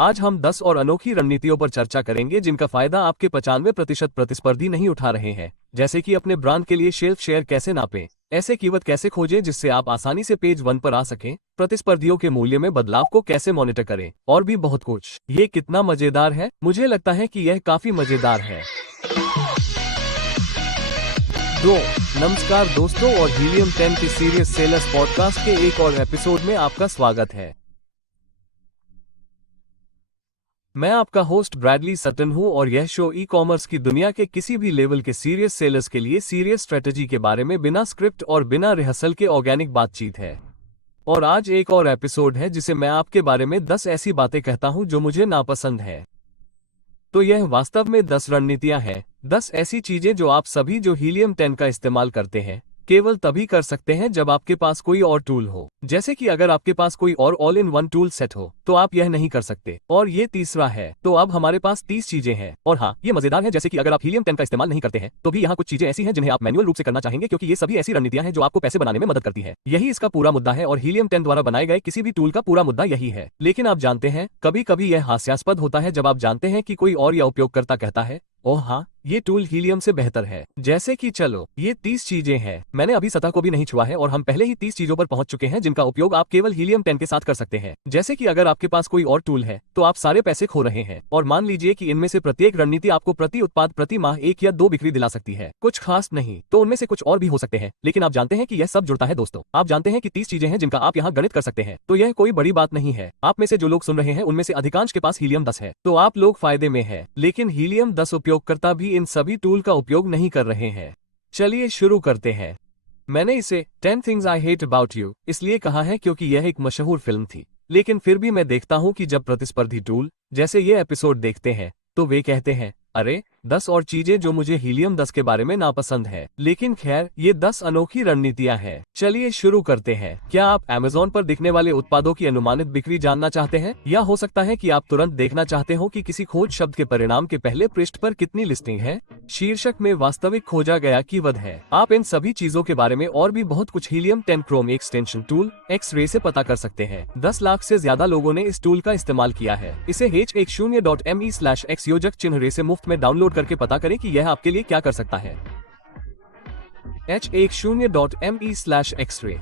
आज हम 10 और अनोखी रणनीतियों पर चर्चा करेंगे जिनका फायदा आपके 95% प्रतिस्पर्धी नहीं उठा रहे हैं। जैसे कि अपने ब्रांड के लिए शेल्फ शेयर कैसे नापें, ऐसे कीवर्ड कैसे खोजें जिससे आप आसानी से पेज 1 पर आ सकें, प्रतिस्पर्धियों के मूल्य में बदलाव को कैसे मॉनिटर करें और भी बहुत कुछ। ये कितना मजेदार है? मुझे लगता है कि यह काफी मजेदार है। नमस्कार दोस्तों, और हीलियम 10 के सीरियस सेलर्स पॉडकास्ट के एक और एपिसोड में आपका स्वागत है। मैं आपका होस्ट ब्रैडली सटन हूं और यह शो ई कॉमर्स की दुनिया के किसी भी लेवल के सीरियस सेलर्स के लिए सीरियस स्ट्रेटजी के बारे में बिना स्क्रिप्ट और बिना रिहर्सल के ऑर्गेनिक बातचीत है। और आज एक और एपिसोड है जिसे मैं आपके बारे में 10 ऐसी बातें कहता हूं जो मुझे नापसंद है। तो यह वास्तव में 10 रणनीतियां हैं, 10 ऐसी चीजें जो आप सभी जो हीलियम 10 का इस्तेमाल करते हैं केवल तभी कर सकते हैं जब आपके पास कोई और टूल हो। जैसे कि अगर आपके पास कोई और all in one tool set हो तो आप यह नहीं कर सकते। और ये तीसरा है। तो अब हमारे पास 30 चीजें हैं। और हाँ, ये मजेदार है, जैसे कि अगर आप हीलियम 10 का इस्तेमाल नहीं करते हैं तो भी यहाँ कुछ चीजें ऐसी हैं जिन्हें आप मैनुअल रूप से करना चाहेंगे, क्योंकि ये सभी ऐसी रणनीतियां हैं जो आपको पैसे बनाने में मदद करती है। यही इसका पूरा मुद्दा है और हीलियम 10 द्वारा बनाए गए किसी भी टूल का पूरा मुद्दा यही है। लेकिन आप जानते हैं, कभी कभी यह हास्यास्पद होता है जब आप जानते हैं कि कोई और या उपयोगकर्ता कहता है, ओह हाँ, ये टूल हीलियम से बेहतर है। जैसे कि चलो, ये 30 चीजें हैं। मैंने अभी सतह को भी नहीं छुआ है और हम पहले ही 30 चीजों पर पहुंच चुके हैं जिनका उपयोग आप केवल हीलियम 10 के साथ कर सकते हैं। जैसे कि अगर आपके पास कोई और टूल है तो आप सारे पैसे खो रहे हैं। और मान लीजिए कि इनमें से प्रत्येक रणनीति आपको प्रति उत्पाद प्रति माह 1 या 2 बिक्री दिला सकती है। कुछ खास नहीं तो उनमें से कुछ और भी हो सकते हैं, लेकिन आप जानते हैं कि यह सब जुड़ता है। दोस्तों, आप जानते हैं कि 30 चीजें हैं जिनका आप यहाँ गणित कर सकते हैं, तो यह कोई बड़ी बात नहीं है। आप में से जो लोग सुन रहे हैं उनमें से अधिकांश के पास हीलियम 10 है, तो आप लोग फायदे में है। लेकिन हीलियम 10 उपयोगकर्ता भी इन सभी टूल का उपयोग नहीं कर रहे हैं। चलिए शुरू करते हैं। मैंने इसे 10 Things I Hate About You इसलिए कहा है क्योंकि यह एक मशहूर फिल्म थी, लेकिन फिर भी मैं देखता हूं कि जब प्रतिस्पर्धी टूल जैसे ये एपिसोड देखते हैं तो वे कहते हैं, अरे 10 और चीजें जो मुझे हीलियम 10 के बारे में नापसंद है। लेकिन खैर, ये 10 अनोखी रणनीतियां हैं। चलिए शुरू करते हैं। क्या आप Amazon पर दिखने वाले उत्पादों की अनुमानित बिक्री जानना चाहते हैं? या हो सकता है कि आप तुरंत देखना चाहते हो कि किसी खोज शब्द के परिणाम के पहले पृष्ठ पर कितनी लिस्टिंग है, शीर्षक में वास्तविक खोजा गया कीवर्ड है। आप इन सभी चीजों के बारे में और भी बहुत कुछ helium 10 Chrome extension tool X-ray से पता कर सकते हैं। 10 लाख से ज्यादा लोगों ने इस टूल का इस्तेमाल किया है। इसे h10.me/x योजक चिन्ह रे से मुफ्त में डाउनलोड करके पता करें कि यह आपके लिए क्या कर सकता है। h10.me/x-ray।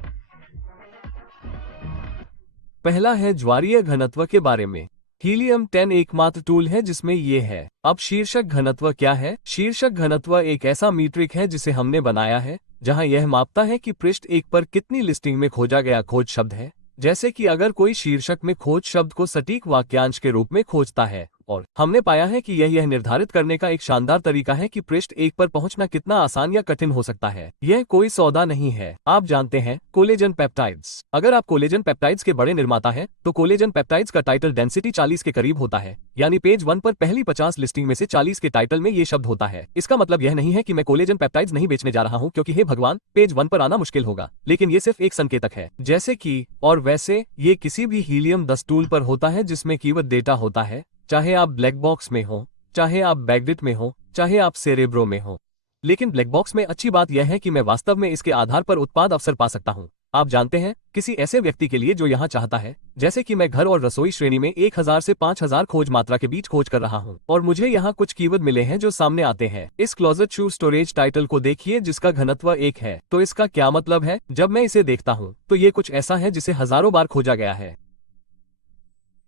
पहला है ज्वारीय घनत्व के बारे में। हीलियम 10 एकमात्र टूल है जिसमें ये है। अब शीर्षक घनत्व क्या है? शीर्षक घनत्व एक ऐसा मीट्रिक है जिसे हमने बनाया है जहां यह मापता है कि पृष्ठ 1 पर कितनी लिस्टिंग में खोजा गया खोज शब्द है। जैसे कि अगर कोई शीर्षक में खोज शब्द को सटीक वाक्यांश के रूप में खोजता है, और हमने पाया है कि यह निर्धारित करने का एक शानदार तरीका है कि पृष्ठ 1 पर पहुंचना कितना आसान या कठिन हो सकता है। यह कोई सौदा नहीं है। आप जानते हैं, कोलेजन पेप्टाइड्स। अगर आप कोलेजन पेप्टाइड्स के बड़े निर्माता हैं तो कोलेजन पेप्टाइड्स का टाइटल डेंसिटी 40 के करीब होता है, यानी पेज 1 पर पहली 50 लिस्टिंग में से 40 के टाइटल में ये शब्द होता है। इसका मतलब यह नहीं है कि मैं कोलेजन पेप्टाइड्स नहीं बेचने जा रहा हूं, क्योंकि हे भगवान, पेज 1 पर आना मुश्किल होगा, लेकिन ये सिर्फ एक संकेतक है। जैसे कि और वैसे ये किसी भी हीलियम 10 टूल पर होता है जिसमें कीवर्ड डेटा होता है, चाहे आप ब्लैक बॉक्स में हो, चाहे आप बैगडिट में हो, चाहे आप सेरेब्रो में हो। लेकिन ब्लैक बॉक्स में अच्छी बात यह है कि मैं वास्तव में इसके आधार पर उत्पाद अवसर पा सकता हूं। आप जानते हैं, किसी ऐसे व्यक्ति के लिए जो यहां चाहता है, जैसे कि मैं घर और रसोई श्रेणी में 1000 से 5000 खोज मात्रा के बीच खोज कर रहा हूं, और मुझे यहां कुछ कीवर्ड मिले हैं जो सामने आते हैं। इस क्लोजेट शू स्टोरेज टाइटल को देखिए जिसका घनत्व 1 है। तो इसका क्या मतलब है? जब मैं इसे देखता हूं तो ये कुछ ऐसा है जिसे हजारों बार खोजा गया है,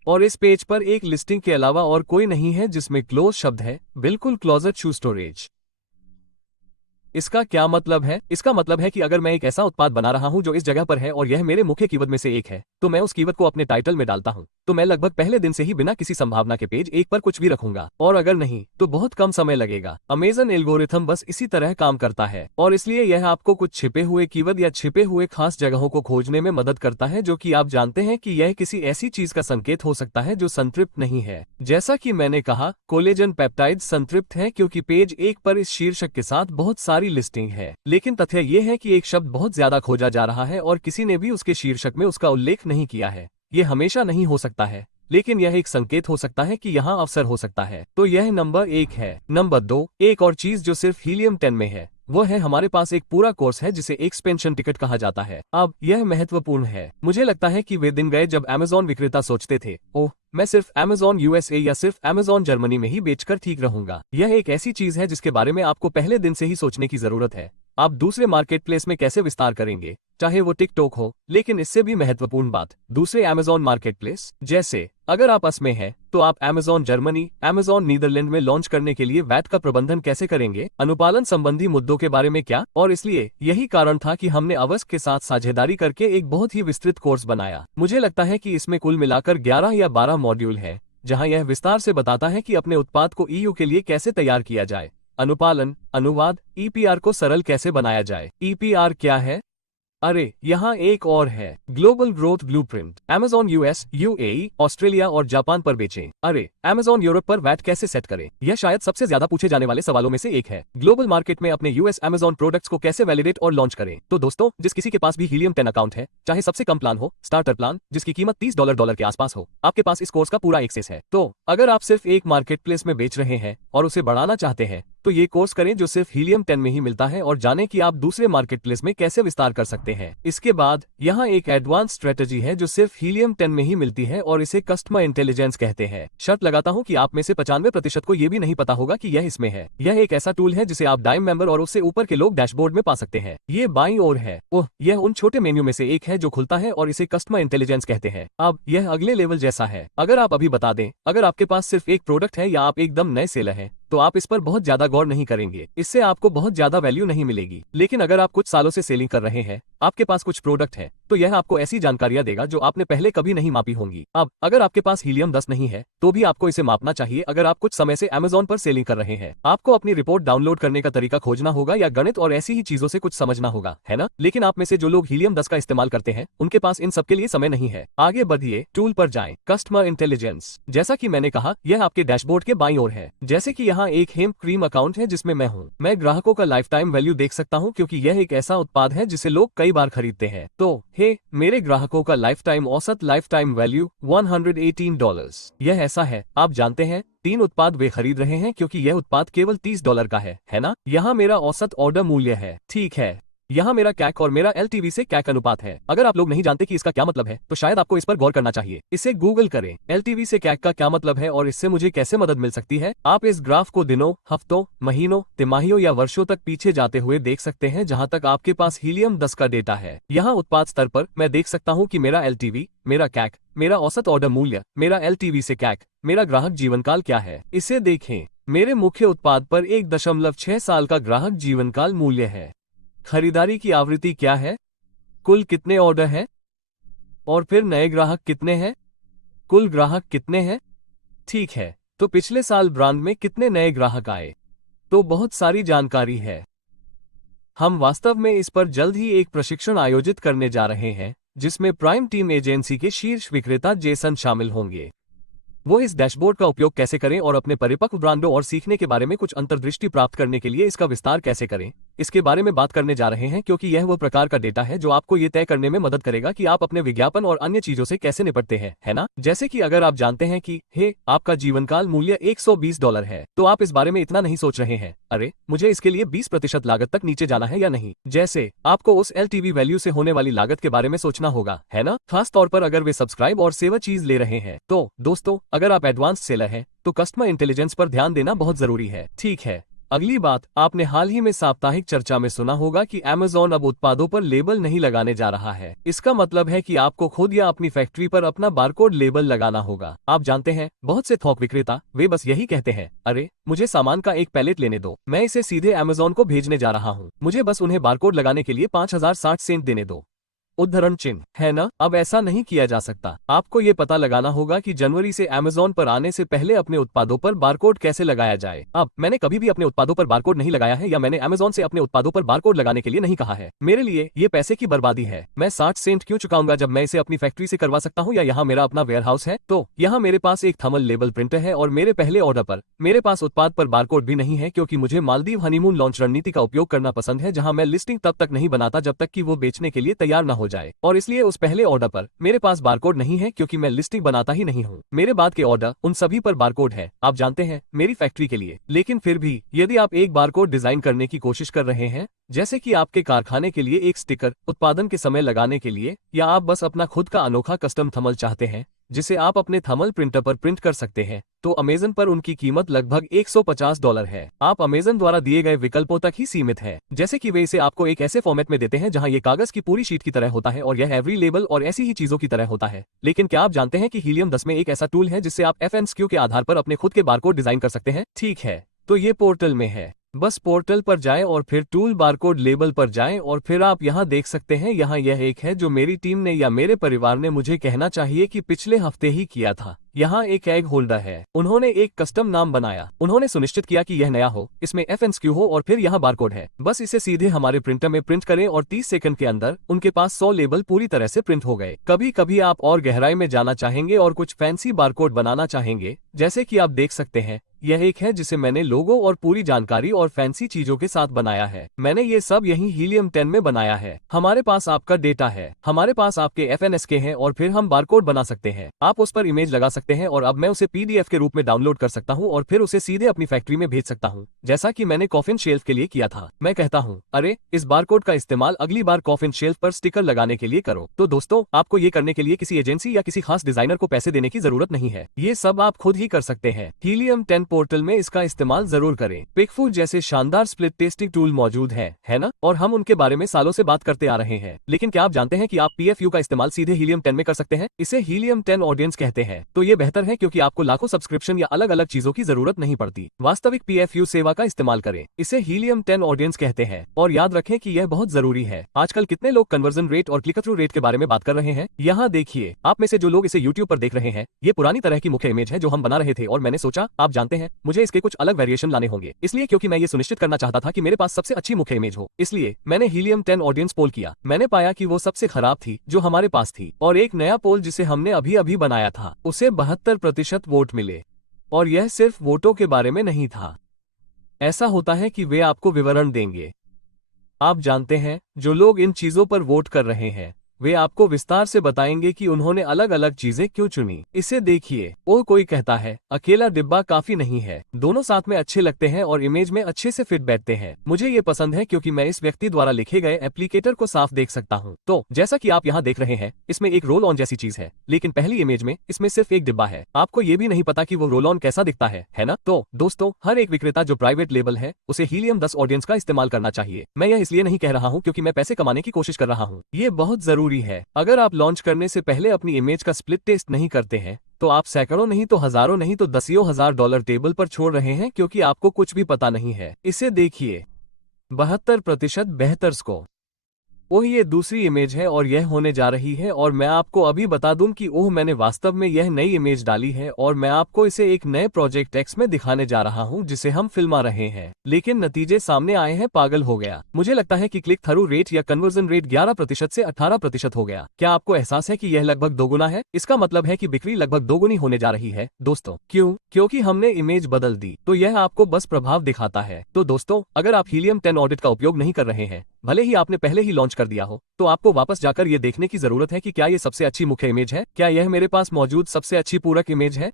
और इस पेज पर एक लिस्टिंग के अलावा और कोई नहीं है जिसमें क्लोज शब्द है। बिल्कुल, क्लोजेट शू स्टोरेज। इसका क्या मतलब है? इसका मतलब है कि अगर मैं एक ऐसा उत्पाद बना रहा हूं जो इस जगह पर है और यह मेरे मुख्य कीवर्ड में से एक है, तो मैं उस कीवर्ड को अपने टाइटल में डालता हूं, तो मैं लगभग पहले दिन से ही बिना किसी संभावना के पेज 1 पर कुछ भी रखूंगा, और अगर नहीं तो बहुत कम समय लगेगा। अमेज़न एल्गोरिथम बस इसी तरह काम करता है, और इसलिए यह आपको कुछ छिपे हुए कीवर्ड या छिपे हुए खास जगहों को खोजने में मदद करता है, जो कि आप जानते हैं कि यह किसी ऐसी चीज का संकेत हो सकता है जो संतृप्त नहीं है। जैसा कि मैंने कहा, कोलेजन पेप्टाइड संतृप्त है क्योंकि पेज 1 पर इस शीर्षक के साथ बहुत सारी लिस्टिंग है। लेकिन तथ्य यह है कि एक शब्द बहुत ज्यादा खोजा जा रहा है और किसी ने भी उसके शीर्षक में उसका उल्लेख नहीं किया है। ये हमेशा नहीं हो सकता है। लेकिन यह एक संकेत हो सकता है कि यहाँ अवसर हो सकता है। तो यह नंबर 1 है। नंबर 2, एक और चीज जो सिर्फ हीलियम 10 में है वो है हमारे पास एक पूरा कोर्स है जिसे एक्सपेंशन टिकट कहा जाता है। अब यह महत्वपूर्ण है। मुझे लगता है कि वे दिन गए जब अमेज़न विक्रेता सोचते थे, ओह मैं सिर्फ अमेज़न यूएसए या सिर्फ अमेज़न जर्मनी में ही बेचकर ठीक रहूंगा। यह एक ऐसी चीज है जिसके बारे में आपको पहले दिन से ही सोचने की जरूरत है। आप दूसरे मार्केट प्लेस में कैसे विस्तार करेंगे, चाहे वो टिकटॉक हो, लेकिन इससे भी महत्वपूर्ण बात, दूसरे अमेज़न मार्केट प्लेस। जैसे अगर आप असम में हैं, तो आप अमेज़न जर्मनी, अमेज़न नीदरलैंड में लॉन्च करने के लिए वैट का प्रबंधन कैसे करेंगे, अनुपालन संबंधी मुद्दों के बारे में क्या, और इसलिए यही कारण था कि हमने अवस्क के साथ साझेदारी करके एक बहुत ही विस्तृत कोर्स बनाया। मुझे लगता है कि इसमें कुल मिलाकर 11 या 12 मॉड्यूल है, जहां यह विस्तार से बताता है कि अपने उत्पाद को ईयू के लिए कैसे तैयार किया जाए, अनुपालन, अनुवाद, ईपीआर को सरल कैसे बनाया जाए। ईपीआर क्या है? अरे यहाँ एक और है, global growth blueprint. Amazon US, UAE, Australia और जापान पर बेचें। अरे अमेज़न यूरोप पर वैट कैसे सेट करें? यह शायद सबसे ज्यादा पूछे जाने वाले सवालों में से एक है। ग्लोबल मार्केट में अपने यूएस अमेज़न प्रोडक्ट्स को कैसे वैलिडेट और लॉन्च करें? तो दोस्तों, जिस किसी के पास भी हीलियम 10 अकाउंट है, चाहे सबसे कम प्लान हो, स्टार्टर प्लान जिसकी कीमत $30 के आसपास हो, आपके पास इस कोर्स का पूरा एक्सेस है। तो अगर आप सिर्फ एक मार्केट प्लेस में बेच रहे हैं और उसे बढ़ाना चाहते हैं, तो ये कोर्स करें जो सिर्फ हीलियम 10 में ही मिलता है और जानें कि आप दूसरे मार्केट प्लेस में कैसे विस्तार कर सकते हैं। इसके बाद यहाँ एक एडवांस स्ट्रेटजी है जो सिर्फ हीलियम 10 में ही मिलती है और इसे कस्टमर इंटेलिजेंस कहते हैं। शर्त लगाता हूँ कि आप में से 95% को ये भी नहीं पता होगा कि यह इसमें है। यह एक ऐसा टूल है जिसे आप डाइम मेंबर और उससे ऊपर के लोग डैशबोर्ड में पा सकते हैं। ये बाईं ओर है। ओह, यह उन छोटे मेन्यू में से एक है जो खुलता है और इसे कस्टमर इंटेलिजेंस कहते हैं। अब यह अगले लेवल जैसा है। अगर आप अभी बता दें, अगर आपके पास सिर्फ एक प्रोडक्ट है या आप एकदम नए सेलर हैं, तो आप इस पर बहुत ज्यादा गौर नहीं करेंगे, इससे आपको बहुत ज्यादा वैल्यू नहीं मिलेगी। लेकिन अगर आप कुछ सालों से सेलिंग कर रहे हैं, आपके पास कुछ प्रोडक्ट है, तो यह आपको ऐसी जानकारियां देगा जो आपने पहले कभी नहीं मापी होंगी। अब अगर आपके पास हीलियम 10 नहीं है, तो भी आपको इसे मापना चाहिए। अगर आप कुछ समय से अमेज़न पर सेलिंग कर रहे हैं, आपको अपनी रिपोर्ट डाउनलोड करने का तरीका खोजना होगा या गणित और ऐसी ही चीजों से कुछ समझना होगा, है ना? लेकिन आप में से जो लोग हीलियम 10 का इस्तेमाल करते हैं, उनके पास इन सब के लिए समय नहीं है। आगे बढ़िए, टूल पर जाएं, कस्टमर इंटेलिजेंस। जैसा कि मैंने कहा, यह आपके डैशबोर्ड के बाईं ओर है। जैसे कि यहाँ एक हेम्प क्रीम अकाउंट है जिसमें मैं हूँ, मैं ग्राहकों का लाइफ टाइम वैल्यू देख सकता हूँ क्योंकि यह एक ऐसा उत्पाद है जिसे लोग कई बार खरीदते हैं। तो हे, मेरे ग्राहकों का औसत लाइफ टाइम वैल्यू $118। यह ऐसा है, आप जानते हैं, 3 उत्पाद वे खरीद रहे हैं क्योंकि यह उत्पाद केवल $30 का है ना? यहाँ मेरा औसत ऑर्डर मूल्य है, ठीक है। यहाँ मेरा कैक और मेरा एलटीवी से कैक अनुपात है। अगर आप लोग नहीं जानते कि इसका क्या मतलब है, तो शायद आपको इस पर गौर करना चाहिए। इसे गूगल करें, एलटीवी से कैक का क्या मतलब है और इससे मुझे कैसे मदद मिल सकती है। आप इस ग्राफ को दिनों, हफ्तों, महीनों, तिमाहियों या वर्षों तक पीछे जाते हुए देख सकते हैं जहाँ तक आपके पास हीलियम 10 का डेटा है। यहाँ उत्पाद स्तर पर मैं देख सकता हूँ कि मेरा एलटीवी, मेरा कैक, मेरा औसत ऑर्डर मूल्य, मेरा एलटीवी से कैक, मेरा ग्राहक जीवनकाल क्या है। इसे देखें, मेरे मुख्य उत्पाद पर 1.6 साल का ग्राहक जीवनकाल मूल्य है। खरीदारी की आवृत्ति क्या है? कुल कितने ऑर्डर हैं? और फिर नए ग्राहक कितने हैं? कुल ग्राहक कितने हैं? ठीक है, तो पिछले साल ब्रांड में कितने नए ग्राहक आए? तो बहुत सारी जानकारी है। हम वास्तव में इस पर जल्द ही एक प्रशिक्षण आयोजित करने जा रहे हैं जिसमें प्राइम टीम एजेंसी के शीर्ष विक्रेता जेसन शामिल होंगे। वो इस डैशबोर्ड का उपयोग कैसे करें और अपने परिपक्व ब्रांडों और सीखने के बारे में कुछ अंतर्दृष्टि प्राप्त करने के लिए इसका विस्तार कैसे करें, इसके बारे में बात करने जा रहे हैं क्योंकि यह वो प्रकार का डेटा है जो आपको ये तय करने में मदद करेगा कि आप अपने विज्ञापन और अन्य चीजों से कैसे निपटते हैं, है ना? जैसे कि अगर आप जानते हैं कि हे, आपका जीवनकाल मूल्य $120 है, तो आप इस बारे में इतना नहीं सोच रहे हैं, अरे मुझे इसके लिए 20% लागत तक नीचे जाना है या नहीं। जैसे आपको उस एलटीवी वैल्यू से होने वाली लागत के बारे में सोचना होगा, है ना? खास तौर पर अगर वे सब्सक्राइब और सेवा चीज ले रहे हैं। तो दोस्तों, अगर आप एडवांस सेलर हैं, तो कस्टमर इंटेलिजेंस पर ध्यान देना बहुत जरूरी है, ठीक है। अगली बात, आपने हाल ही में साप्ताहिक चर्चा में सुना होगा कि अमेज़न अब उत्पादों पर लेबल नहीं लगाने जा रहा है। इसका मतलब है कि आपको खुद या अपनी फैक्ट्री पर अपना बारकोड लेबल लगाना होगा। आप जानते हैं, बहुत से थोक विक्रेता वे बस यही कहते हैं, अरे मुझे सामान का एक पैलेट लेने दो, मैं इसे सीधे अमेज़न को भेजने जा रहा हूँ, मुझे बस उन्हें बारकोड लगाने के लिए 5060 सेंट देने दो, उद्धरण चिन्ह, है ना? अब ऐसा नहीं किया जा सकता। आपको ये पता लगाना होगा कि जनवरी से अमेज़न पर आने से पहले अपने उत्पादों पर बारकोड कैसे लगाया जाए। अब मैंने कभी भी अपने उत्पादों पर बारकोड नहीं लगाया है या मैंने अमेज़न से अपने उत्पादों पर बारकोड लगाने के लिए नहीं कहा है। मेरे लिए ये पैसे की बर्बादी है। मैं 60 सेंट क्यों चुकाऊंगा जब मैं इसे अपनी फैक्ट्री से करवा सकता हूँ या यहाँ मेरा अपना वेयरहाउस है। तो यहाँ मेरे पास एक थर्मल लेबल प्रिंटर है और मेरे पहले ऑर्डर पर मेरे पास उत्पाद पर बारकोड भी नहीं है क्योंकि मुझे मालदीव हनीमून लॉन्च रणनीति का उपयोग करना पसंद है जहाँ मैं लिस्टिंग तब तक नहीं बनाता जब तक कि वो बेचने के लिए तैयार न हो जाए। और इसलिए उस पहले ऑर्डर पर मेरे पास बारकोड नहीं है क्योंकि मैं लिस्टिंग बनाता ही नहीं हूँ। मेरे बाद के ऑर्डर उन सभी पर बारकोड है, आप जानते हैं, मेरी फैक्ट्री के लिए। लेकिन फिर भी यदि आप एक बारकोड डिजाइन करने की कोशिश कर रहे हैं, जैसे कि आपके कारखाने के लिए एक स्टिकर उत्पादन के समय लगाने के लिए, या आप बस अपना खुद का अनोखा कस्टम थर्मल चाहते हैं जिसे आप अपने थर्मल प्रिंटर पर प्रिंट कर सकते हैं, तो अमेज़न पर उनकी कीमत लगभग $150 है। आप अमेज़न द्वारा दिए गए विकल्पों तक ही सीमित है, जैसे कि वे इसे आपको एक ऐसे फॉर्मेट में देते हैं जहां ये कागज की पूरी शीट की तरह होता है और यह एवरी लेबल और ऐसी ही चीजों की तरह होता है। लेकिन क्या आप जानते हैं कि हीलियम 10 में एक ऐसा टूल है जिससे आप FNSQ के आधार पर अपने खुद के बारकोड डिजाइन कर सकते हैं? ठीक है, तो ये पोर्टल में है। बस पोर्टल पर जाएं और फिर टूल बारकोड लेबल पर जाएं और फिर आप यहां देख सकते हैं, यहां यह एक है जो मेरी टीम ने या मेरे परिवार ने, मुझे कहना चाहिए कि पिछले हफ्ते ही किया था। यहाँ एक एग होल्डर है। उन्होंने एक कस्टम नाम बनाया, उन्होंने सुनिश्चित किया कि यह नया हो, इसमें FNSQ हो और फिर यहाँ बारकोड है। बस इसे सीधे हमारे प्रिंटर में प्रिंट करें और 30 सेकंड के अंदर उनके पास 100 लेबल पूरी तरह से प्रिंट हो गए। कभी कभी आप और गहराई में जाना चाहेंगे और कुछ फैंसी बारकोड बनाना चाहेंगे, जैसे कि आप देख सकते हैं यह एक है जिसे मैंने लोगो और पूरी जानकारी और फैंसी चीजों के साथ बनाया है। मैंने ये सब यही हीलियम 10 में बनाया है। हमारे पास आपका डेटा है, हमारे पास आपके FNSK हैं और फिर हम बारकोड बना सकते हैं। आप उस पर इमेज लगा सकते हैं और अब मैं उसे PDF के रूप में डाउनलोड कर सकता हूं और फिर उसे सीधे अपनी फैक्ट्री में भेज सकता हूं, जैसा कि मैंने कॉफिन शेल्फ के लिए किया था। मैं कहता हूं, अरे इस बारकोड का इस्तेमाल अगली बार कॉफिन शेल्फ पर स्टिकर लगाने के लिए करो। तो दोस्तों, आपको ये करने के लिए किसी एजेंसी या किसी खास डिजाइनर को पैसे देने की जरूरत नहीं है, ये सब आप खुद ही कर सकते हैं। हीलियम 10 पोर्टल में इसका इस्तेमाल जरूर करें। पिकफू जैसे शानदार स्प्लिट टेस्टिंग टूल मौजूद है ना? और हम उनके बारे में सालों से बात करते आ रहे हैं। लेकिन क्या आप जानते हैं कि आप PFU का इस्तेमाल सीधे हीलियम 10 में कर सकते हैं? इसे हीलियम 10 ऑडियंस कहते हैं। तो ये बेहतर है क्योंकि आपको लाखों सब्सक्रिप्शन या अलग अलग चीजों की जरूरत नहीं पड़ती। वास्तविक PFU सेवा का इस्तेमाल करें, इसे हीलियम 10 ऑडियंस कहते हैं। और याद रखें कि यह बहुत जरूरी है। आजकल कितने लोग कन्वर्जन रेट और क्लिक थ्रू रेट के बारे में बात कर रहे हैं? यहाँ देखिए, आप में से जो लोग इसे YouTube पर देख रहे हैं, ये पुरानी तरह की मुख्य इमेज है जो हम बना रहे थे और मैंने सोचा, आप जानते हैं, मुझे इसके कुछ अलग वेरिएशन लाने होंगे। इसलिए क्योंकि मैं ये सुनिश्चित करना चाहता था कि मेरे पास सबसे अच्छी मुख्य इमेज हो, इसलिए मैंने हीलियम 10 ऑडियंस पोल किया। मैंने पाया कि वो सबसे खराब थी जो हमारे पास थी, और एक नया पोल जिसे हमने अभी अभी बनाया था उसे 72% वोट मिले। और यह सिर्फ वोटों के बारे में नहीं था। ऐसा होता है कि वे आपको विवरण देंगे। आप जानते हैं, जो लोग इन चीजों पर वोट कर रहे हैं, वे आपको विस्तार से बताएंगे कि उन्होंने अलग अलग चीजें क्यों चुनी। इसे देखिए, ओह कोई कहता है अकेला डिब्बा काफी नहीं है, दोनों साथ में अच्छे लगते हैं और इमेज में अच्छे से फिट बैठते हैं। मुझे ये पसंद है क्योंकि मैं इस व्यक्ति द्वारा लिखे गए एप्लीकेटर को साफ देख सकता हूँ। तो जैसा कि आप यहाँ देख रहे हैं, इसमें एक रोल ऑन जैसी चीज है, लेकिन पहली इमेज में इसमें सिर्फ एक डिब्बा है। आपको ये भी नहीं पता कि वो रोल ऑन कैसा दिखता है ना? तो दोस्तों, हर एक विक्रेता जो प्राइवेट लेबल है, उसे हीलियम 10 ऑडियंस का इस्तेमाल करना चाहिए। मैं यह इसलिए नहीं कह रहा हूँ क्योंकि मैं पैसे कमाने की कोशिश कर रहा हूँ, ये बहुत जरूरी है। अगर आप लॉन्च करने से पहले अपनी इमेज का स्प्लिट टेस्ट नहीं करते हैं, तो आप सैकड़ों नहीं तो हजारों नहीं तो दसियों हजार डॉलर टेबल पर छोड़ रहे हैं क्योंकि आपको कुछ भी पता नहीं है। इसे देखिए, 72% बेहतर स्कोर। ओह, ये दूसरी इमेज है और यह होने जा रही है, और मैं आपको अभी बता दूं कि ओह, मैंने वास्तव में यह नई इमेज डाली है और मैं आपको इसे एक नए प्रोजेक्ट X में दिखाने जा रहा हूं जिसे हम फिल्मा रहे हैं। लेकिन नतीजे सामने आए हैं, पागल हो गया। मुझे लगता है कि क्लिक थ्रू रेट या कन्वर्जन रेट 11% से 18% हो गया। क्या आपको एहसास है कि यह लगभग दोगुना है? इसका मतलब है कि बिक्री लगभग दोगुनी होने जा रही है दोस्तों। क्यों? क्योंकि हमने इमेज बदल दी। तो यह आपको बस प्रभाव दिखाता है। तो दोस्तों, अगर आप हीलियम 10 ऑडिट का उपयोग नहीं कर रहे हैं, भले ही आपने पहले ही लॉन्च कर दिया हो, तो आपको वापस जाकर ये देखने की जरूरत है कि क्या ये सबसे अच्छी मुख्य इमेज है, क्या यह मेरे पास मौजूद सबसे अच्छी पूरक इमेज है।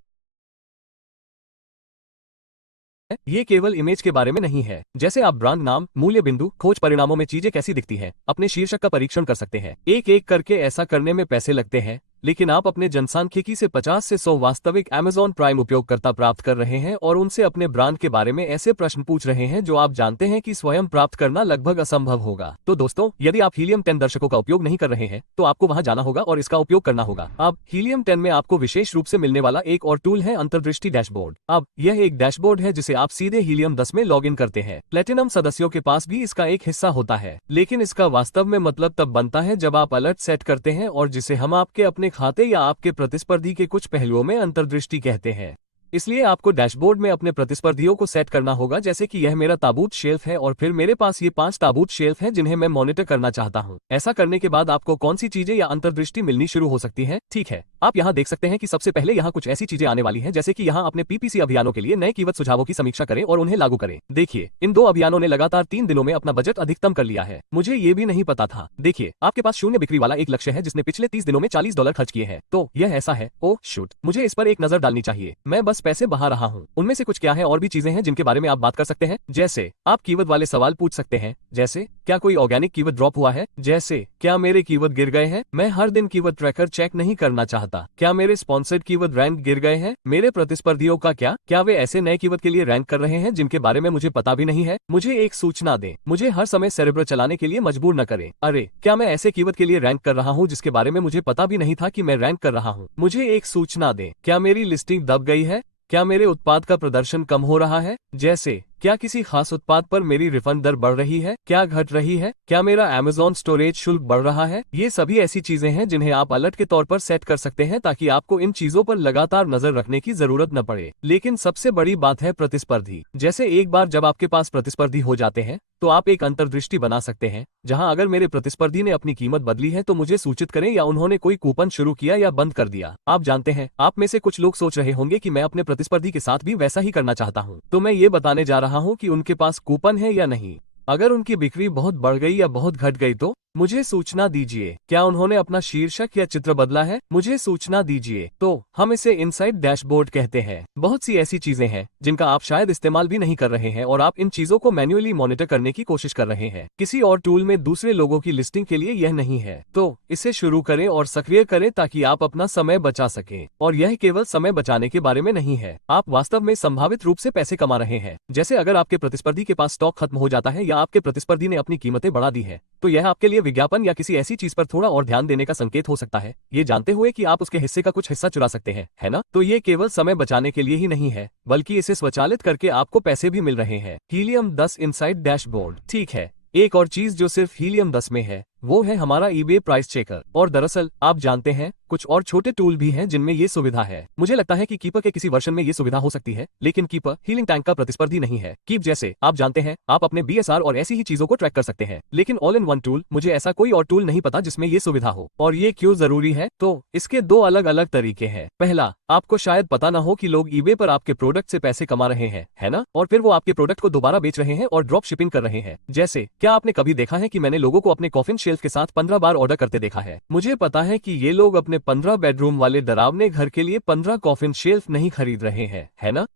ये केवल इमेज के बारे में नहीं है। जैसे आप ब्रांड नाम, मूल्य बिंदु, खोज परिणामों में चीजें कैसी दिखती हैं, अपने शीर्षक का परीक्षण कर सकते हैं। एक एक करके ऐसा करने में पैसे लगते हैं, लेकिन आप अपने जनसांख्यिकी से 50 से 100 वास्तविक Amazon प्राइम उपयोगकर्ता प्राप्त कर रहे हैं और उनसे अपने ब्रांड के बारे में ऐसे प्रश्न पूछ रहे हैं जो आप जानते हैं कि स्वयं प्राप्त करना लगभग असंभव होगा। तो दोस्तों, यदि आप हीलियम 10 दर्शकों का उपयोग नहीं कर रहे हैं, तो आपको वहां जाना होगा और इसका उपयोग करना होगा। अब हीलियम 10 में आपको विशेष रूप से मिलने वाला एक और टूल है अंतर्दृष्टि डैशबोर्ड। अब यह एक डैशबोर्ड है जिसे आप सीधे हीलियम 10 में लॉग इन करते हैं। प्लेटिनम सदस्यों के पास भी इसका एक हिस्सा होता है, लेकिन इसका वास्तव में मतलब तब बनता है जब आप अलर्ट सेट करते हैं, और जिसे हम आपके अपने खाते या आपके प्रतिस्पर्धी के कुछ पहलुओं में अंतर्दृष्टि कहते हैं। इसलिए आपको डैशबोर्ड में अपने प्रतिस्पर्धियों को सेट करना होगा, जैसे कि यह मेरा ताबूत शेल्फ है और फिर मेरे पास ये 5 ताबूत शेल्फ हैं जिन्हें मैं मॉनिटर करना चाहता हूँ। ऐसा करने के बाद आपको कौन सी चीजें या अंतर्दृष्टि मिलनी शुरू हो सकती है। ठीक है, आप यहाँ देख सकते हैं कि सबसे पहले यहाँ कुछ ऐसी चीजें आने वाली हैं, जैसे कि यहाँ अपने पीपीसी अभियानों के लिए नए कीमत सुझावों की समीक्षा करें और उन्हें लागू करें। देखिए, इन 2 अभियानों ने लगातार 3 दिनों में अपना बजट अधिकतम कर लिया है। मुझे ये भी नहीं पता था। देखिए, आपके पास शून्य बिक्री वाला एक लक्ष्य है जिसने पिछले 30 दिनों में $40 खर्च किए हैं। तो यह ऐसा है। ओह शूट, मुझे इस पर एक नजर डालनी चाहिए। मैं बस पैसे बहा रहा हूँ। उनमें से कुछ क्या है और भी चीजें हैं जिनके बारे में आप बात कर सकते हैं, जैसे आप कीवर्ड वाले सवाल पूछ सकते हैं, जैसे क्या कोई ऑर्गेनिक कीवर्ड ड्रॉप हुआ है, जैसे क्या मेरे कीवर्ड गिर गए हैं। मैं हर दिन कीवर्ड ट्रैकर चेक नहीं करना चाहता। क्या मेरे स्पॉन्सर्ड कीवर्ड रैंक गिर गए हैं। मेरे प्रतिस्पर्धियों का क्या वे ऐसे नए कीवर्ड के लिए रैंक कर रहे हैं जिनके बारे में मुझे पता भी नहीं है। मुझे एक सूचना दें। मुझे हर समय सेरेब्रो चलाने के लिए मजबूर न करें। अरे, क्या मैं ऐसे कीवर्ड के लिए रैंक कर रहा हूँ जिसके बारे में मुझे पता भी नहीं था कि मैं रैंक कर रहा हूँ। मुझे एक सूचना दें। क्या मेरी लिस्टिंग दब गई है। क्या मेरे उत्पाद का प्रदर्शन कम हो रहा है, जैसे क्या किसी खास उत्पाद पर मेरी रिफंड दर बढ़ रही है, क्या घट रही है, क्या मेरा Amazon स्टोरेज शुल्क बढ़ रहा है। ये सभी ऐसी चीजें हैं जिन्हें आप अलर्ट के तौर पर सेट कर सकते हैं ताकि आपको इन चीजों पर लगातार नजर रखने की जरूरत न पड़े। लेकिन सबसे बड़ी बात है प्रतिस्पर्धी। जैसे एक बार जब आपके पास प्रतिस्पर्धी हो जाते हैं तो आप एक अंतर्दृष्टि बना सकते हैं, जहां अगर मेरे प्रतिस्पर्धी ने अपनी कीमत बदली है तो मुझे सूचित करें या उन्होंने कोई कूपन शुरू किया या बंद कर दिया। आप जानते हैं, आप में से कुछ लोग सोच रहे होंगे कि मैं अपने प्रतिस्पर्धी के साथ भी वैसा ही करना चाहता हूं। तो मैं ये बताने जा रहा हूं कि उनके पास कूपन है या नहीं। अगर उनकी बिक्री बहुत बढ़ गई या बहुत घट गई तो मुझे सूचना दीजिए। क्या उन्होंने अपना शीर्षक या चित्र बदला है, मुझे सूचना दीजिए। तो हम इसे इनसाइड डैशबोर्ड कहते हैं। बहुत सी ऐसी चीजें हैं जिनका आप शायद इस्तेमाल भी नहीं कर रहे हैं और आप इन चीजों को मैन्युअली मॉनिटर करने की कोशिश कर रहे हैं। किसी और टूल में दूसरे लोगों की लिस्टिंग के लिए यह नहीं है। तो इसे शुरू करें और सक्रिय करें ताकि आप अपना समय बचा सकें। और यह केवल समय बचाने के बारे में नहीं है, आप वास्तव में संभावित रूप से पैसे कमा रहे हैं। जैसे अगर आपके प्रतिस्पर्धी के पास स्टॉक खत्म हो जाता है या आपके प्रतिस्पर्धी ने अपनी कीमतें बढ़ा दी है, तो यह आपके लिए विज्ञापन या किसी ऐसी चीज पर थोड़ा और ध्यान देने का संकेत हो सकता है, ये जानते हुए कि आप उसके हिस्से का कुछ हिस्सा चुरा सकते हैं, है ना। तो ये केवल समय बचाने के लिए ही नहीं है, बल्कि इसे स्वचालित करके आपको पैसे भी मिल रहे हैं। Helium 10 inside dashboard. ठीक है, एक और चीज जो सिर्फ हीलियम 10 में है वो है हमारा ईबे प्राइस चेकर। और दरअसल आप जानते हैं, कुछ और छोटे टूल भी हैं जिनमें ये सुविधा है। मुझे लगता है कि कीपर के किसी वर्जन में ये सुविधा हो सकती है, लेकिन कीपर हीलिंग टैंक का प्रतिस्पर्धी नहीं है। कीप जैसे आप जानते हैं, आप अपने बीएसआर और ऐसी ही चीजों को ट्रैक कर सकते हैं, लेकिन ऑल इन वन टूल, मुझे ऐसा कोई और टूल नहीं पता जिसमें ये सुविधा हो। और ये क्यों जरूरी है? तो इसके 2 अलग अलग तरीके हैं। पहला, आपको शायद पता न हो कि लोग ईबे पर आपके प्रोडक्ट से पैसे कमा रहे हैं, है ना, और फिर वो आपके प्रोडक्ट को दोबारा बेच रहे हैं और ड्रॉप शिपिंग कर रहे हैं। जैसे क्या आपने कभी देखा है कि मैंने लोगों को अपने कॉफिन शेल्फ के साथ 15 बार ऑर्डर करते देखा है। मुझे पता है कि ये लोग अपने 15 बेडरूम वाले डरावने घर के लिए 15 कॉफिन शेल्फ नहीं खरीद रहे हैं, है ना।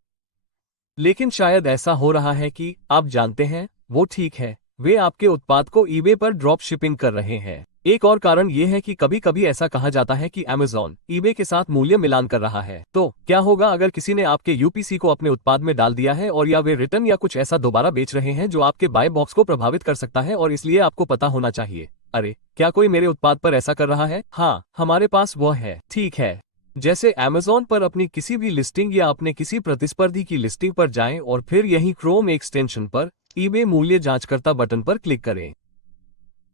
लेकिन शायद ऐसा हो रहा है कि आप जानते हैं, वो ठीक है, वे आपके उत्पाद को ईबे पर ड्रॉप शिपिंग कर रहे हैं। एक और कारण यह है कि कभी कभी ऐसा कहा जाता है कि Amazon ईबे के साथ मूल्य मिलान कर रहा है। तो क्या होगा अगर किसी ने आपके यूपीसी को अपने उत्पाद में डाल दिया है और या वे रिटर्न या कुछ ऐसा दोबारा बेच रहे हैं जो आपके बाय बॉक्स को प्रभावित कर सकता है, और इसलिए आपको पता होना चाहिए। अरे, क्या कोई मेरे उत्पाद पर ऐसा कर रहा है? हाँ, हमारे पास वो है। ठीक है, जैसे Amazon पर अपनी किसी भी लिस्टिंग या अपने किसी प्रतिस्पर्धी की लिस्टिंग पर जाएं और फिर यही क्रोम एक्सटेंशन पर ईबे मूल्य जांचकर्ता बटन पर क्लिक करें।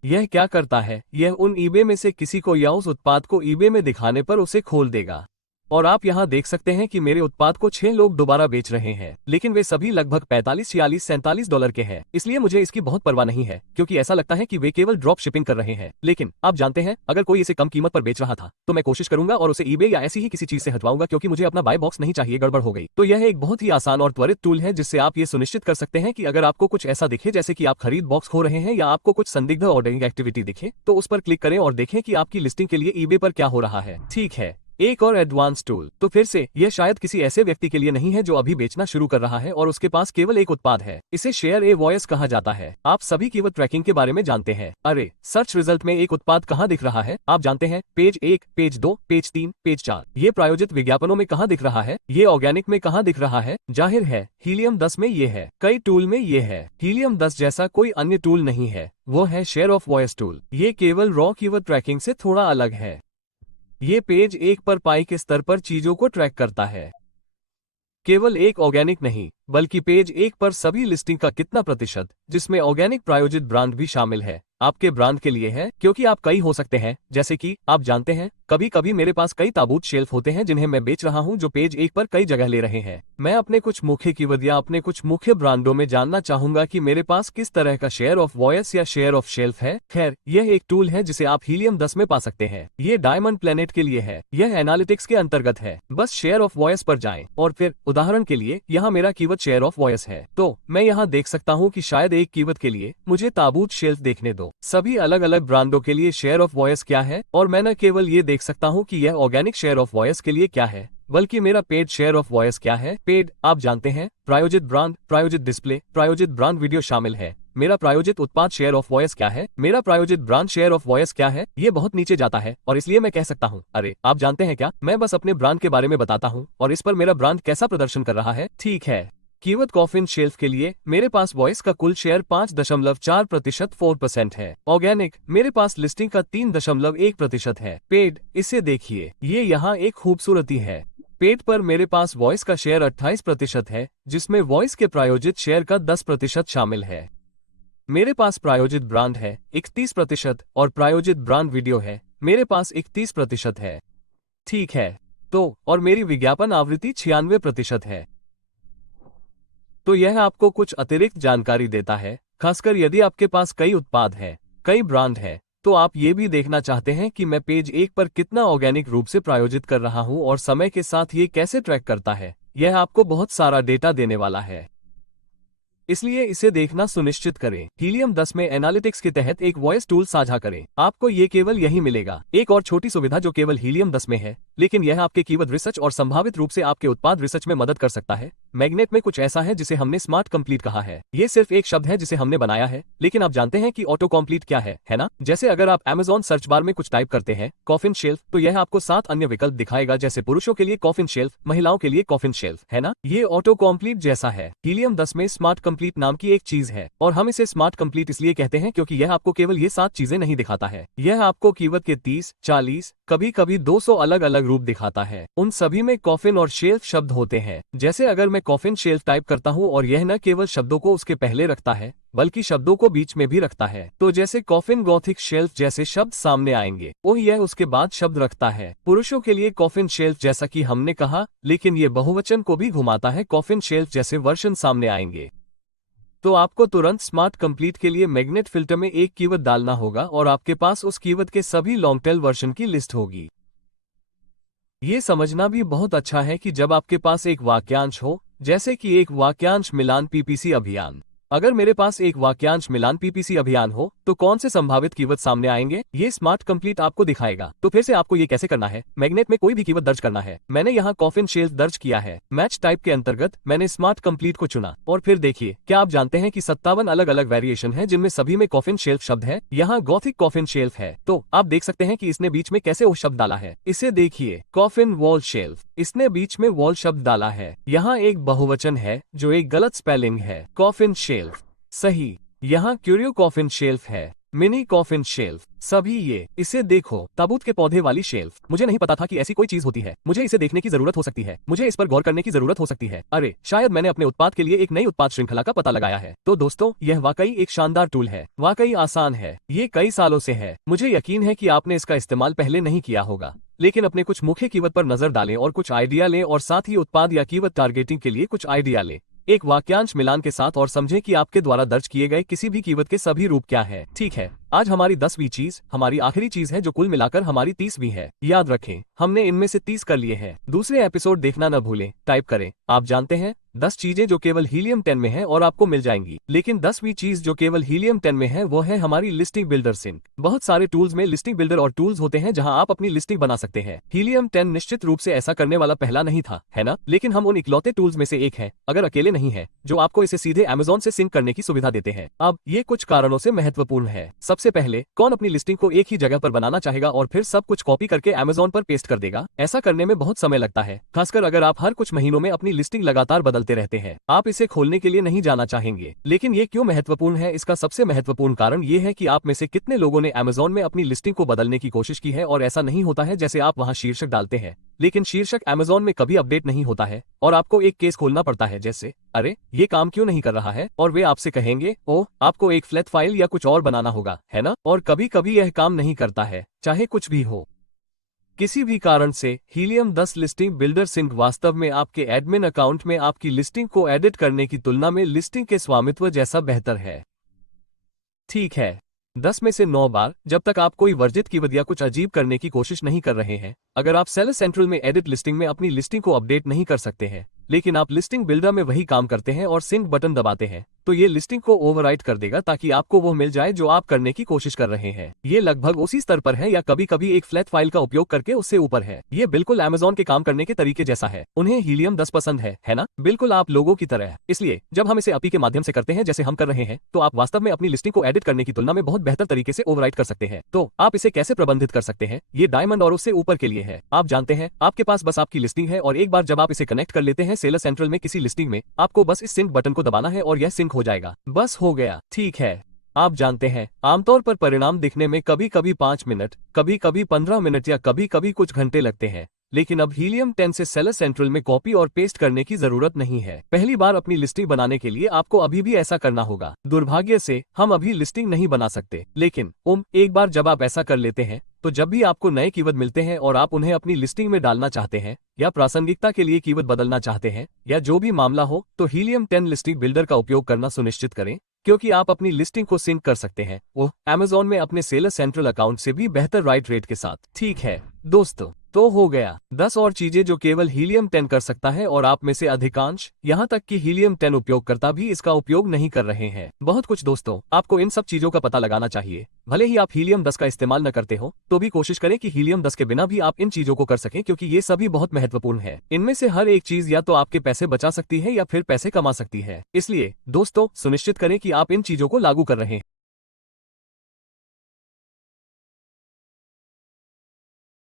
यह क्या करता है? यह उन ईबे में से किसी को या उस उत्पाद को ईबे में दिखाने पर उसे खोल देगा। और आप यहाँ देख सकते हैं कि मेरे उत्पाद को 6 लोग दोबारा बेच रहे हैं, लेकिन वे सभी लगभग 45, 46, $47 के हैं। इसलिए मुझे इसकी बहुत परवाह नहीं है, क्योंकि ऐसा लगता है कि वे केवल ड्रॉप शिपिंग कर रहे हैं। लेकिन आप जानते हैं, अगर कोई इसे कम कीमत पर बेच रहा था तो मैं कोशिश करूंगा और उसे ईबे या ऐसी ही किसी चीज से हटवाऊंगा, क्योंकि मुझे अपना बाय बॉक्स नहीं चाहिए, गड़बड़ हो गई। तो यह एक बहुत ही आसान और त्वरित टूल है जिससे आप ये सुनिश्चित कर सकते हैं कि अगर आपको कुछ ऐसा दिखे जैसे कि आप खरीद बॉक्स खो रहे हैं या आपको कुछ संदिग्ध ऑर्डरिंग एक्टिविटी दिखे, तो उस पर क्लिक करें और देखें कि आपकी लिस्टिंग के लिए ईबे पर क्या हो रहा है। ठीक है, एक और एडवांस टूल। तो फिर से यह शायद किसी ऐसे व्यक्ति के लिए नहीं है जो अभी बेचना शुरू कर रहा है और उसके पास केवल एक उत्पाद है। इसे शेयर ए वॉइस कहा जाता है। आप सभी कीवर्ड ट्रैकिंग के बारे में जानते हैं। अरे, सर्च रिजल्ट में एक उत्पाद कहाँ दिख रहा है? आप जानते हैं, पेज 1, पेज 2, पेज 3, पेज 4। ये प्रायोजित विज्ञापनों में कहाँ दिख रहा है? ये ऑर्गेनिक में कहाँ दिख रहा है? जाहिर है, हीलियम 10 में ये है। कई टूल में ये है। हीलियम 10 जैसा कोई अन्य टूल नहीं है, वो है शेयर ऑफ वॉइस टूल। ये केवल रॉ कीवर्ड ट्रैकिंग से थोड़ा अलग है। ये पेज 1 पर पाई के स्तर पर चीजों को ट्रैक करता है, केवल एक ऑर्गेनिक नहीं, बल्कि पेज 1 पर सभी लिस्टिंग का कितना प्रतिशत, जिसमें ऑर्गेनिक प्रायोजित ब्रांड भी शामिल है। आपके ब्रांड के लिए है, क्योंकि आप कई हो सकते हैं। जैसे कि आप जानते हैं, कभी कभी मेरे पास कई ताबूत शेल्फ होते हैं जिन्हें मैं बेच रहा हूं, जो पेज 1 पर कई जगह ले रहे हैं। मैं अपने कुछ मुख्य कीवर्ड या अपने कुछ मुख्य ब्रांडों में जानना चाहूंगा कि मेरे पास किस तरह का शेयर ऑफ वॉइस या शेयर ऑफ शेल्फ है। खैर, यह एक टूल है जिसे आप हीलियम 10 में पा सकते हैं। ये डायमंड प्लेनेट के लिए है। यह एनालिटिक्स के अंतर्गत है। बस शेयर ऑफ वॉइस पर जाएं और फिर उदाहरण के लिए यहाँ मेरा कीवर्ड शेयर ऑफ वॉइस है, तो मैं यहाँ देख सकता हूँ कि शायद एक कीवर्ड के लिए मुझे ताबूत शेल्फ देखने दो। सभी अलग अलग ब्रांडों के लिए शेयर ऑफ वॉइस क्या है, और मैं न केवल ये देख सकता हूँ कि यह ऑर्गेनिक शेयर ऑफ वॉइस के लिए क्या है, बल्कि मेरा पेड शेयर ऑफ वॉइस क्या है। पेड, आप जानते हैं, प्रायोजित ब्रांड, प्रायोजित डिस्प्ले, प्रायोजित ब्रांड वीडियो शामिल है। मेरा प्रायोजित उत्पाद शेयर ऑफ वॉइस क्या है, मेरा प्रायोजित ब्रांड शेयर ऑफ वॉइस क्या है। ये बहुत नीचे जाता है और इसलिए मैं कह सकता हूँ, अरे आप जानते हैं क्या, मैं बस अपने ब्रांड के बारे में बताता हूँ और इस पर मेरा ब्रांड कैसा प्रदर्शन कर रहा है। ठीक है, कीवर्ड कॉफिन शेल्फ के लिए मेरे पास वॉइस का कुल शेयर 5.4% 4% है। ऑर्गेनिक, मेरे पास लिस्टिंग का 3.1% है। पेड, इसे देखिए, ये यहाँ एक खूबसूरती है। पेड पर मेरे पास वॉइस का शेयर 28% है, जिसमें वॉइस के प्रायोजित शेयर का 10% शामिल है। मेरे पास प्रायोजित ब्रांड है 31% और प्रायोजित ब्रांड वीडियो है मेरे पास 31% है। ठीक है, तो और मेरी विज्ञापन आवृत्ति 96% है। तो यह आपको कुछ अतिरिक्त जानकारी देता है, खासकर यदि आपके पास कई उत्पाद हैं, कई ब्रांड हैं, तो आप ये भी देखना चाहते हैं कि मैं पेज 1 पर कितना ऑर्गेनिक रूप से प्रायोजित कर रहा हूं और समय के साथ ये कैसे ट्रैक करता है। यह आपको बहुत सारा डेटा देने वाला है, इसलिए इसे देखना सुनिश्चित करें। हीलियम 10 में एनालिटिक्स के तहत एक वॉइस टूल साझा करें। आपको ये केवल यही मिलेगा। एक और छोटी सुविधा जो केवल हीलियम 10 में है, लेकिन यह आपके कीवर्ड रिसर्च और संभावित रूप से आपके उत्पाद रिसर्च में मदद कर सकता है। मैग्नेट में कुछ ऐसा है जिसे हमने स्मार्ट कंप्लीट कहा है। ये सिर्फ एक शब्द है जिसे हमने बनाया है, लेकिन आप जानते हैं कि ऑटो कंप्लीट क्या है ना? जैसे अगर आप Amazon सर्च बार में कुछ टाइप करते हैं कॉफिन शेल्फ, तो यह आपको 7 अन्य विकल्प दिखाएगा, जैसे पुरुषों के लिए कॉफिन शेल्फ, महिलाओं के लिए कॉफिन शेल्फ, है ना? ये ऑटो कंप्लीट जैसा है। हीलियम 10 में स्मार्ट कंप्लीट नाम की एक चीज है और हम इसे स्मार्ट कंप्लीट इसलिए कहते हैं क्योंकि यह आपको केवल ये 7 चीजें नहीं दिखाता है, यह आपको कीवर्ड के 30, 40, कभी कभी 200 अलग अलग रूप दिखाता है। उन सभी में कॉफिन और शेल्फ शब्द होते हैं। जैसे अगर मैं कॉफिन शेल्फ टाइप करता हूँ और यह न केवल शब्दों को उसके पहले रखता है बल्कि शब्दों को बीच में भी रखता है, तो जैसे कॉफिन गॉथिक शेल्फ जैसे शब्द सामने आएंगे, वो यह उसके बाद शब्द रखता है। पुरुषों के लिए कॉफिन शेल्फ जैसा कि हमने कहा, लेकिन ये बहुवचन को भी घुमाता है, कॉफिन शेल्फ जैसे वर्जन सामने आएंगे। तो आपको तुरंत स्मार्ट कंप्लीट के लिए मैग्नेट फिल्टर में एक कीवर्ड डालना होगा और आपके पास उस कीवर्ड के सभी लॉन्ग टेल वर्जन की लिस्ट होगी। ये समझना भी बहुत अच्छा है कि जब आपके पास एक वाक्यांश हो, जैसे कि एक वाक्यांश मिलान पीपीसी अभियान, अगर मेरे पास एक वाक्यांश मिलान पीपीसी अभियान हो तो कौन से संभावित कीवर्ड सामने आएंगे, ये स्मार्ट कंप्लीट आपको दिखाएगा। तो फिर से आपको ये कैसे करना है? मैग्नेट में कोई भी कीवर्ड दर्ज करना है। मैंने यहाँ कॉफिन शेल्फ दर्ज किया है। मैच टाइप के अंतर्गत मैंने स्मार्ट कंप्लीट को चुना और फिर देखिए, क्या आप जानते हैं कि 57 अलग अलग वेरिएशन है जिनमें सभी में कॉफिन शेल्फ शब्द है। यहाँ गॉथिक कॉफिन शेल्फ है, तो आप देख सकते हैं कि इसने बीच में कैसे वो शब्द डाला है। इसे देखिए, कॉफिन वॉल शेल्फ, इसने बीच में वॉल शब्द डाला है। यहाँ एक बहुवचन है जो एक गलत स्पेलिंग है, कॉफिन शेल्फ, सही। यहाँ क्यूरियो कॉफिन शेल्फ है, मिनी कॉफिन शेल्फ, सभी ये। इसे देखो, ताबूत के पौधे वाली शेल्फ। मुझे नहीं पता था कि ऐसी कोई चीज होती है। मुझे इसे देखने की जरूरत हो सकती है, मुझे इस पर गौर करने की जरूरत हो सकती है। अरे शायद मैंने अपने उत्पाद के लिए एक नई उत्पाद श्रृंखला का पता लगाया है। तो दोस्तों, यह वाकई एक शानदार टूल है, वाकई आसान है। ये कई सालों से है। मुझे यकीन है कि आपने इसका इस्तेमाल पहले नहीं किया होगा, लेकिन अपने कुछ मुख्य कीवर्ड पर नजर डालें और कुछ आइडिया लें, और साथ ही उत्पाद या कीवर्ड टारगेटिंग के लिए कुछ आइडिया लें एक वाक्यांश मिलान के साथ, और समझें कि आपके द्वारा दर्ज किए गए किसी भी कीवर्ड के सभी रूप क्या है। ठीक है, आज हमारी 10वीं चीज हमारी आखिरी चीज है, जो कुल मिलाकर हमारी 30वीं है। याद रखें, हमने इनमें से 30 कर लिए हैं। दूसरे एपिसोड देखना न भूलें। टाइप करें, आप जानते हैं, 10 चीजें जो केवल हीलियम 10 में है और आपको मिल जाएंगी। लेकिन 10वीं चीज जो केवल हीलियम 10 में है वो है हमारी लिस्टिंग बिल्डर सिंक। बहुत सारे टूल्स में लिस्टिंग बिल्डर और टूल्स होते हैं जहां आप अपनी लिस्टिंग बना सकते हैं। हीलियम 10 निश्चित रूप से ऐसा करने वाला पहला नहीं था, है ना? लेकिन हम उन इकलौते टूल्स में से एक है, अगर अकेले नहीं है, जो आपको इसे सीधे Amazon से सिंक करने की सुविधा देते हैं। अब ये कुछ कारणों से महत्वपूर्ण है। सबसे पहले, कौन अपनी लिस्टिंग को एक ही जगह पर बनाना चाहेगा और फिर सब कुछ कॉपी करके Amazon पर पेस्ट कर देगा? ऐसा करने में बहुत समय लगता है, खासकर अगर आप हर कुछ महीनों में अपनी लिस्टिंग लगातार बदलते रहते हैं। आप इसे खोलने के लिए नहीं जाना चाहेंगे। लेकिन ये क्यों महत्वपूर्ण है? इसका सबसे महत्वपूर्ण कारण ये है कि आप में से कितने लोगों ने Amazon में अपनी लिस्टिंग को बदलने की कोशिश की है और ऐसा नहीं होता है जैसे आप वहां शीर्षक डालते हैं लेकिन शीर्षक अमेज़न में कभी अपडेट नहीं होता है और आपको एक केस खोलना पड़ता है, जैसे अरे ये काम क्यों नहीं कर रहा है, और वे आपसे कहेंगे ओह आपको एक फ्लैट फाइल या कुछ और बनाना होगा, है ना। और कभी कभी यह काम नहीं करता है, चाहे कुछ भी हो। किसी भी कारण से हीलियम 10 लिस्टिंग बिल्डर सिंक वास्तव में आपके एडमिन अकाउंट में आपकी लिस्टिंग को एडिट करने की तुलना में लिस्टिंग के स्वामित्व जैसा बेहतर है। ठीक है, 10 में से 9 बार, जब तक आप कोई वर्जित कीवर्ड या कुछ अजीब करने की कोशिश नहीं कर रहे हैं। अगर आप सेलर सेंट्रल में एडिट लिस्टिंग में अपनी लिस्टिंग को अपडेट नहीं कर सकते हैं, लेकिन आप लिस्टिंग बिल्डर में वही काम करते हैं और सिंक बटन दबाते हैं, तो ये लिस्टिंग को ओवरराइट कर देगा ताकि आपको वो मिल जाए जो आप करने की कोशिश कर रहे हैं। ये लगभग उसी स्तर पर है या कभी कभी एक फ्लैट फाइल का उपयोग करके उससे ऊपर है। ये बिल्कुल अमेज़न के काम करने के तरीके जैसा है। उन्हें हीलियम 10 पसंद है ना, बिल्कुल आप लोगों की तरह। इसलिए जब हम इसे API के माध्यम से करते हैं जैसे हम कर रहे हैं, तो आप वास्तव में अपनी लिस्टिंग को एडिट करने की तुलना में बहुत बेहतर तरीके से ओवरराइट कर सकते हैं। तो आप इसे कैसे प्रबंधित कर सकते हैं, ये डायमंड और उससे ऊपर के लिए है। आप जानते हैं, आपके पास बस आपकी लिस्टिंग है और एक बार जब आप इसे कनेक्ट कर लेते हैं सेलर सेंट्रल में किसी लिस्टिंग में, आपको बस इस सिंक बटन को दबाना है और यह सिंक हो जाएगा। बस हो गया। ठीक है, आप जानते हैं आमतौर पर परिणाम दिखने में कभी कभी 5 मिनट, कभी कभी 15 मिनट या कभी कभी कुछ घंटे लगते हैं, लेकिन अब हीलियम 10 से सेलर सेंट्रल में कॉपी और पेस्ट करने की जरूरत नहीं है। पहली बार अपनी लिस्टिंग बनाने के लिए आपको अभी भी ऐसा करना होगा। दुर्भाग्य से हम अभी लिस्टिंग नहीं बना सकते, लेकिन एक बार जब आप ऐसा कर लेते हैं, तो जब भी आपको नए कीवर्ड मिलते हैं और आप उन्हें अपनी लिस्टिंग में डालना चाहते हैं या प्रासंगिकता के लिए कीवर्ड बदलना चाहते हैं या जो भी मामला हो, तो हीलियम 10 लिस्टिंग बिल्डर का उपयोग करना सुनिश्चित करें, क्योंकि आप अपनी लिस्टिंग को सिंक कर सकते हैं वो अमेज़न में अपने सेलर सेंट्रल अकाउंट से भी बेहतर राइट रेट के साथ। ठीक है दोस्तों, तो हो गया 10 और चीजें जो केवल हीलियम 10 कर सकता है और आप में से अधिकांश, यहाँ तक कि हीलियम 10 उपयोगकर्ता भी इसका उपयोग नहीं कर रहे हैं। बहुत कुछ दोस्तों, आपको इन सब चीजों का पता लगाना चाहिए। भले ही आप हीलियम 10 का इस्तेमाल न करते हो, तो भी कोशिश करें कि हीलियम 10 के बिना भी आप इन चीजों को कर सकें, क्योंकि ये सभी बहुत महत्वपूर्ण है। इनमें से हर एक चीज या तो आपके पैसे बचा सकती है या फिर पैसे कमा सकती है। इसलिए दोस्तों, सुनिश्चित करें कि आप इन चीजों को लागू कर रहे हैं।